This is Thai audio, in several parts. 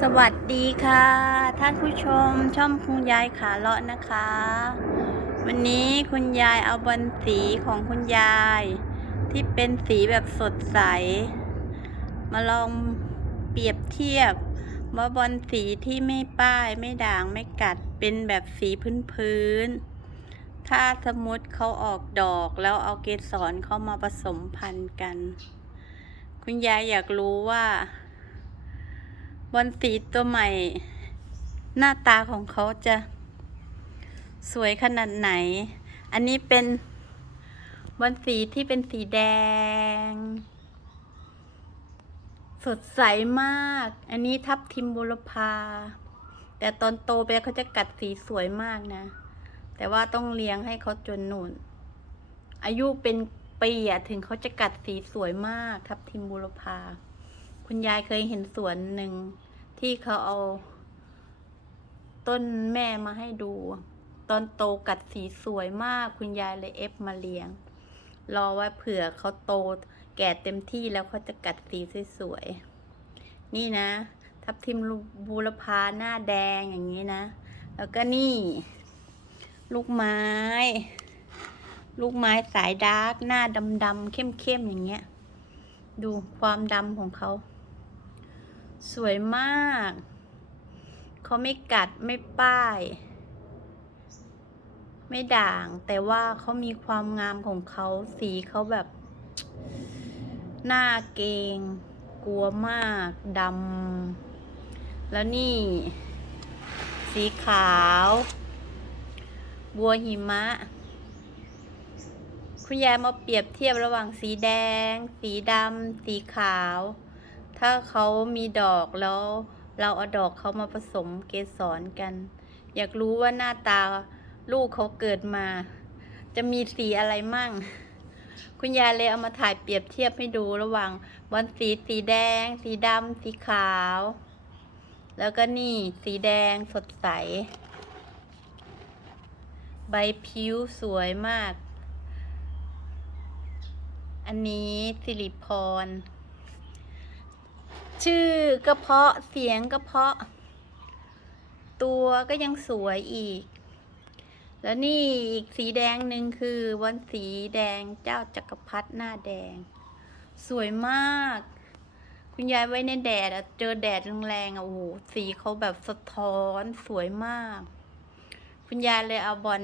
สวัสดีค่ะ ท่านผู้ชมช่องคุณยายขาเลาะนะคะ วันนี้คุณยายเอาบอลสีของคุณยาย ที่เป็นสีแบบสดใส มาลองเปรียบเทียบว่าบอลสีที่ไม่ป้ายไม่ด่างไม่กัดเป็นแบบสีพื้นๆถ้าสมมติเขาออกดอกแล้วเอาเกสรเข้ามาผสมพันธุ์กัน คุณยายอยากรู้ว่า บอลสีตัวใหม่ หน้าตาของเขาจะสวยขนาดไหน อันนี้เป็นบอลสีที่เป็นสีแดง สดใสมาก อันนี้ทับทิมบุรพา แต่ตอนโตไปเขาจะกัดสีสวยมากนะ แต่ว่าต้องเลี้ยงให้เขาจนหนุนอายุเป็นปีอะถึงเขาจะกัดสีสวยมากทับทิมบุรพา คุณยายเคยเห็นสวนหนึ่ง ที่เขาเอา ต้นแม่มาให้ดู ตอนโตกัดสีสวยมากคุณยายเลยเอฟมาเลี้ยง รอไว้เผื่อเขาโตแก่เต็มที่แล้วเขาจะกัดสีสวยๆนี่นะ ทับทิมบูรพาหน้าแดงอย่างนี้นะ แล้วก็นี่ ลูกไม้ ลูกไม้สายดาร์กหน้าดำๆเข้มๆอย่างเงี้ย ดูความดำของเขา สวยมาก เขาไม่กัดไม่ป้าย ไม่ด่าง แต่ว่าเขามีความงามของเขาสีเขาแบบหน้าเกง กลัวมากดำแล้วนี่ สีขาว บัวหิมะ คุณยายมาเปรียบเทียบระหว่างสีแดง สีดำ สีขาว ถ้าเขามีดอกแล้ว เราเอาดอกเขามาผสมเกสรกัน อยากรู้ว่าหน้าตาลูกเขาเกิดมา จะมีสีอะไรมั่ง คุณยายเลยเอามาถ่ายเปรียบเทียบให้ดูระหว่างบอลสีสีแดง สีดำสีขาว แล้วก็นี่สีแดงสดใส ใบผิวสวยมาก อันนี้สิริพร ชื่อก็เพาะเสียงก็เพาะ ตัวก็ยังสวยอีก แล้วนี่อีกสีแดงหนึ่งคือวันสีแดงเจ้าจักรพรรดิหน้าแดง สวยมาก คุณยายไว้ในแดดอะเจอแดดแรงๆอะโอ้โหสีเขาแบบสะท้อนสวยมาก คุณยายเลยเอาบอล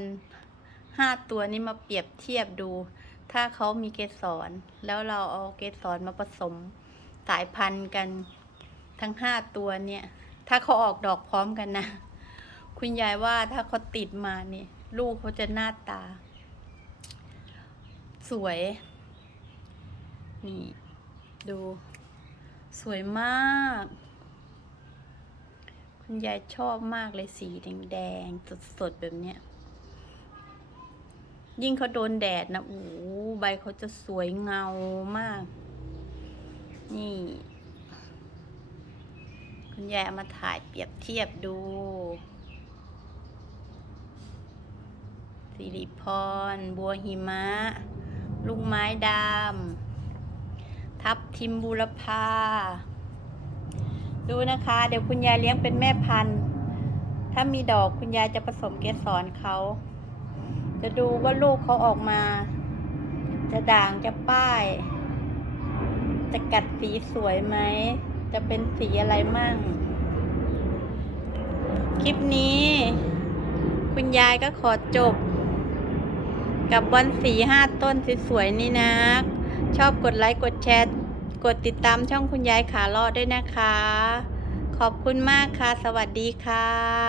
ห้าตัวนี้มาเปรียบเทียบดู ถ้าเขามีเกสรแล้วเราเอาเกสรมาผสม สายพันธุ์กันทั้งห้าตัวเนี่ย ถ้าเขาออกดอกพร้อมกันนะ คุณยายว่าถ้าเขาติดมาเนี่ย ลูกเขาจะหน้าตา สวย นี่ ดู สวยมาก คุณยายชอบมากเลยสีแดงๆสดๆแบบเนี้ยยิ่งเขาโดนแดดนะโอ้ใบเขาจะสวยเงามาก นี่ คุณยายเอามาถ่ายเปรียบเทียบดูสิริพร บัวหิมะ ลูกไม้ดำ ทับทิมบูรพา ดูนะคะ เดี๋ยวคุณยายเลี้ยงเป็นแม่พันธุ์ ถ้ามีดอกคุณยายจะผสมเกสรเขา จะดูว่าลูกเขาออกมา จะด่างจะป้าย จะกัดสีสวยไหม จะเป็นสีอะไรมั่ง คลิปนี้ คุณยายก็ขอจบ กับบอลสีห้าต้นสวยๆนี่นะ ชอบกดไลค์กดแชร์ กดติดตามช่องคุณยายขาลอดด้วยนะคะ ขอบคุณมากค่ะ สวัสดีค่ะ